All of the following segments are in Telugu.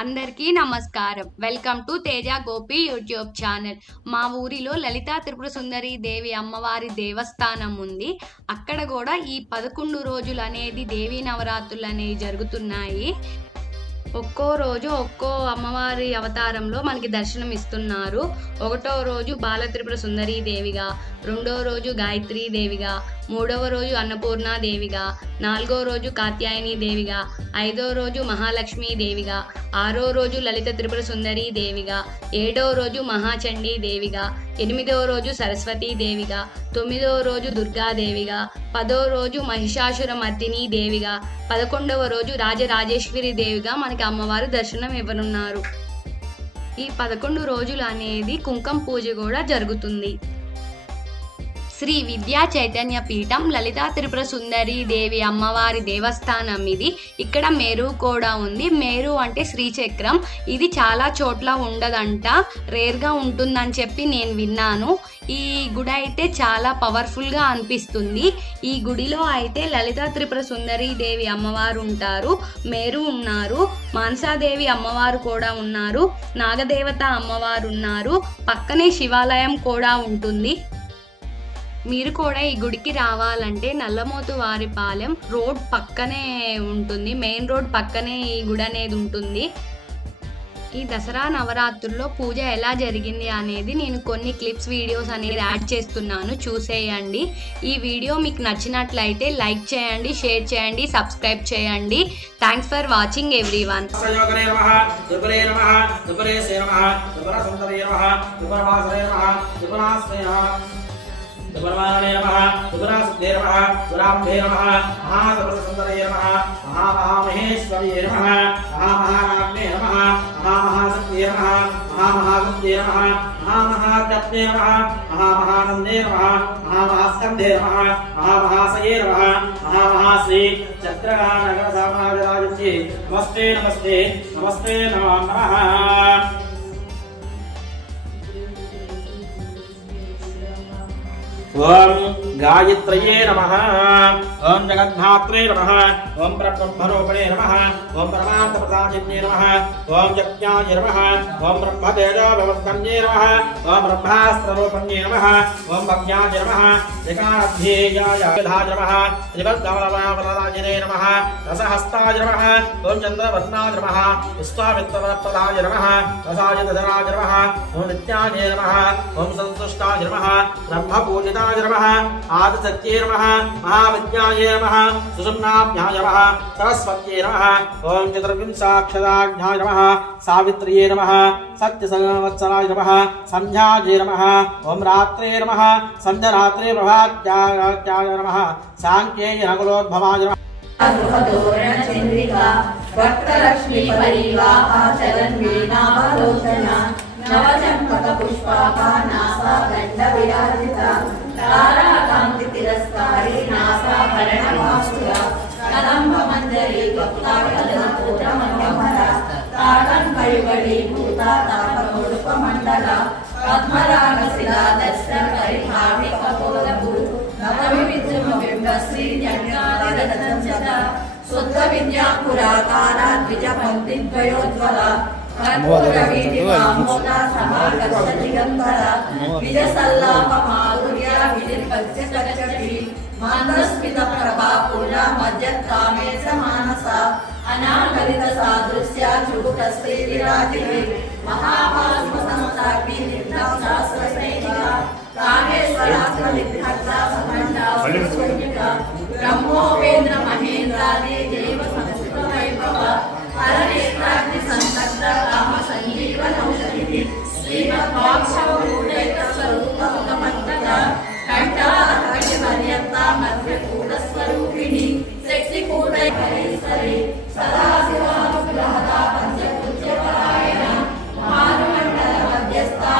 అందరికీ నమస్కారం. Welcome to Teja Gopi YouTube channel. మా ఊరిలో లలితా త్రిపుర సుందరి దేవి అమ్మవారి దేవస్థానం ఉంది. అక్కడ కూడా ఈ 11 రోజులు అనేది దేవీ నవరాత్రులు అనేవి జరుగుతున్నాయి. ఒక్కో రోజు ఒక్కో అమ్మవారి అవతారంలో మనకి దర్శనం ఇస్తున్నారు. ఒకటో రోజు బాల త్రిపుర సుందరీ దేవిగా, రెండో రోజు గాయత్రీ దేవిగా, మూడవ రోజు అన్నపూర్ణ దేవిగా, నాలుగో రోజు కాత్యాయని దేవిగా, ఐదో రోజు మహాలక్ష్మీ దేవిగా, ఆరో రోజు లలిత త్రిపుర సుందరీ దేవిగా, ఏడో రోజు మహాచండీ దేవిగా, ఎనిమిదవ రోజు సరస్వతీ దేవిగా, తొమ్మిదవ రోజు దుర్గాదేవిగా, పదో రోజు మహిషాసుర మర్దిని దేవిగా, 11వ రోజు రాజరాజేశ్వరి దేవిగా మనకి అమ్మవారు దర్శనం ఇవ్వనున్నారు. ఈ 11 రోజులు అనేది కుంకుమ పూజ కూడా జరుగుతుంది. శ్రీ విద్యా చైతన్య పీఠం లలితా త్రిపుర సుందరీ దేవి అమ్మవారి దేవస్థానం ఇది. ఇక్కడ మేరు కూడా ఉంది. మేరు అంటే శ్రీచక్రం. ఇది చాలా చోట్ల ఉండదంట, రేర్గా ఉంటుందని చెప్పి నేను విన్నాను. ఈ గుడి అయితే చాలా పవర్ఫుల్గా అనిపిస్తుంది. ఈ గుడిలో అయితే లలితా త్రిపుర సుందరీ దేవి అమ్మవారు ఉంటారు, మేరు ఉన్నారు, మానసాదేవి అమ్మవారు కూడా ఉన్నారు, నాగదేవత అమ్మవారు ఉన్నారు, పక్కనే శివాలయం కూడా ఉంటుంది. మీరు కూడా ఈ గుడికి రావాలంటే నల్లమోతు వారిపాలెం రోడ్ పక్కనే ఉంటుంది, మెయిన్ రోడ్ పక్కనే ఈ గుడి అనేది ఉంటుంది. ఈ దసరా నవరాత్రుల్లో పూజ ఎలా జరిగింది అనేది నేను కొన్ని క్లిప్స్ వీడియోస్ అనేది యాడ్ చేస్తున్నాను, చూసేయండి. ఈ వీడియో మీకు నచ్చినట్లయితే లైక్ చేయండి, షేర్ చేయండి, సబ్స్క్రైబ్ చేయండి. Thanks for watching everyone. दुर्वाणे नमः दुर्वासुदेव नमः दुराम्भे नमः महासुरसुन्दरये नमः महामहेश्वर्ये नमः महामहानाम्ने नमः महामहाशक्तिये नमः महामहागुप्ते नमः महामहाजप्ते नमः महामहानन्दे नमः महामहास्कन्धे नमः महामहासये नमः महामहाश्री चक्रगानगरसामाजराजस्य नमस्ते नमस्ते नमस्ते नमो नमः. ओम गायत्र्ये नमः ओम जगद्धात्रे नमः ओम परब्रह्मरूपिणे नमः ओम परमार्थप्रदायिन्ये नमः ओम यज्ञाय नमः ओम ब्रह्मतेजोपवर्तन्ये नमः ओम ब्रह्मास्त्ररूपण्ये नमः ओम भव्याय नमः विकाराध्येयाय नमः त्रिवर्धवरवावरदायिने नमः रसहस्ताय नमः ओम चन्द्रवर्णाय नमः विश्वामित्रवरप्रदाय नमः रसाय दशराय नमः ओम नित्याय नमः ओम संतुष्टाय नमः ब्रह्मपूजिताय नमः आदिशक्त्यै नमः महाविद्याय नमः सुषुम्नाभ्याय नमः सरस्वत्यै नमः ओम चतुर्विंशाक्षराभ्याय नमः सावित्र्यै नमः सत्यसंवत्सराय नमः संध्यायै नमः ओम रात्रे नमः संध्यारात्रे प्रभात्याय नमः सांख्यै नकुलोद्भवाय नमः. वक्त्रलक्ष्मी परिवाहा चलन वीणावलोचना नवचंपक पुष्पाका नासा गंध विराजिता तारा कांति तिरस्कारी नासा भरणवासुरा कदंब मंजरी गुप्ता कलनपूर मनोहरा ताड़न कयुगड़ी भूता तापमूर्प मंडला पद्मराग शिला दर्शन परिभावी कपोल भूत नवमी विद्युम बिंब श्री जगन्नाथ शुद्ध विद्या पुराकारा द्विज पंक्ति द्वयोज्वला कर्पूरवीधिमामोदा समाकर्षदिगन्धरा विजसल्लापमाधुर्या विधिर्भक्ष्यचक्षति मान्दस्मितप्रभा पूर्णा मध्यत्कामे समानसा अनाकलित सादृश्या चुबुकश्रीविराजिनी महाभास्मसंसाग्नि निर्दक्षास्त्रस्नेहिका कामेश्वरात्मनिर्घट्टा समण्डा सुरसौमिका ब्रह्मोपेन्द्र महेन्द्रादि देव संस्कृतवैभव हरनेत्राग्नि संतप्त काम संजीवनौषधिः श्रीमद्वाक्शौरूढैक स्वरूपमुखमन्तका कंठाहरिपर्यन्ता मध्यकूटस्वरूपिणी शक्तिकूटैकरीश्वरी सदाशिवानुग्रहदा पञ्चपूज्यपरायणा महानुमण्डल मध्यस्था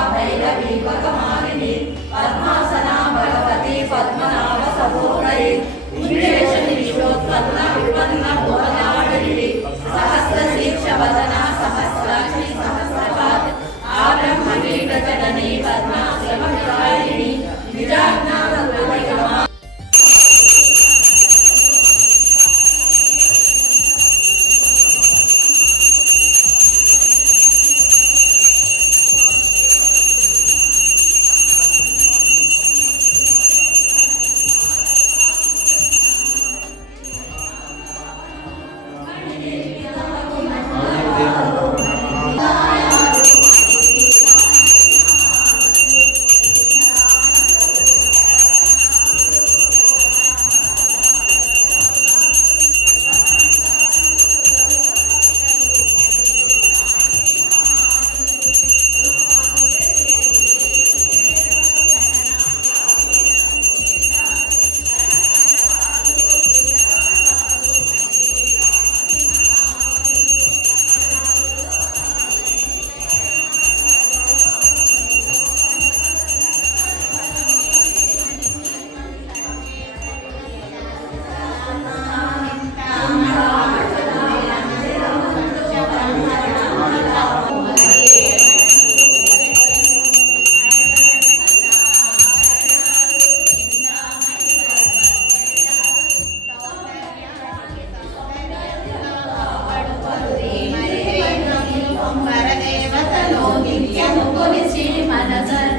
ధర